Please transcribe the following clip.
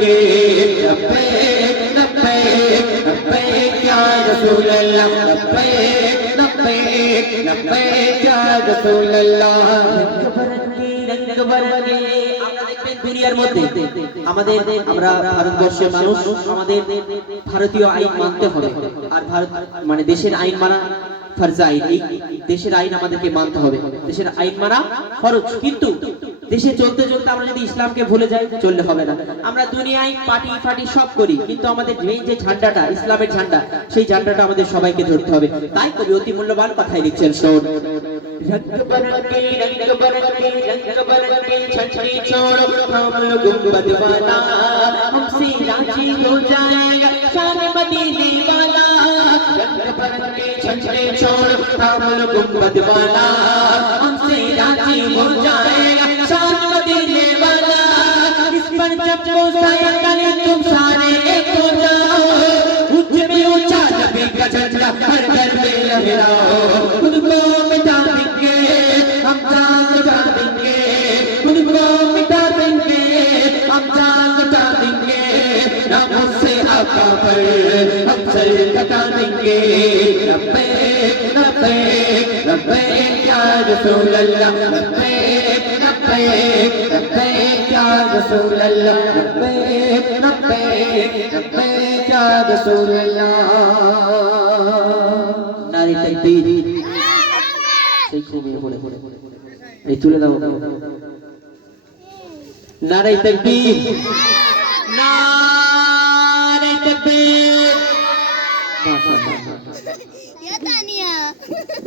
करेंगे लब्बैक लब्बैक लब्बैक या रसूल अल्लाह लब्बैक लब्बैक लब्बैक या रसूल अल्लाह रंग बरंगी আমরা দেখবেন দুনিয়ার মধ্যে আমাদের আমরা ভারতবর্ষের মানুষ আমাদের ভারতীয় আইন মানতে হবে আর ভারত মানে দেশের আইন মানা ফরজ আইন এই দেশের আইন আমাদেরকে মানতে হবে দেশের আইন মানা ফরজ কিন্তু দেশে চলতে চলতে আমরা যদি ইসলামকে ভুলে যাই চললে হবে না আমরা দুনিয়ায় পার্টি ফাটি সব করি কিন্তু আমাদের মেইন যে ঝান্ডাটা ইসলামের ঝান্ডা সেই ঝান্ডাটা আমাদের সবাইকে ধরতে হবে তাই কবি অতি মূল্যবান কথাই লিখছেন শোন रंग बरंगी छटनी छोड़ो हम गुंबद वाला हमसे राजी हो जाएगा शान मदीने वाला रंग बरंगी छटनी छोड़ो हम गुंबद वाला हमसे राजी हो जाएगा शान मदीने वाला इस पर जब वो साया करे तुम सारे एक हो जाओ ऊंच में ऊंचा नबी का झंडा हर घर में लहराओ खुद को मिटा देंगे हम जान लगा देंगे खुद को मिटा देंगे हम जान लगा देंगे नामों से आका पर हम सर कटा देंगे लब्बैक लब्बैक लब्बैक या रसूल अल्लाह लब्बैक लब्बैक लब्बैक या रसूल अल्लाह लब्बैक लब्बैक लब्बैक या रसूल अल्लाह नारे तकबीर সেই ঘুমিয়ে পড়ে এই তুলে দাও নারে তাকবীর নারে তাকবীর মাশাআল্লাহ ইয়া তানিয়া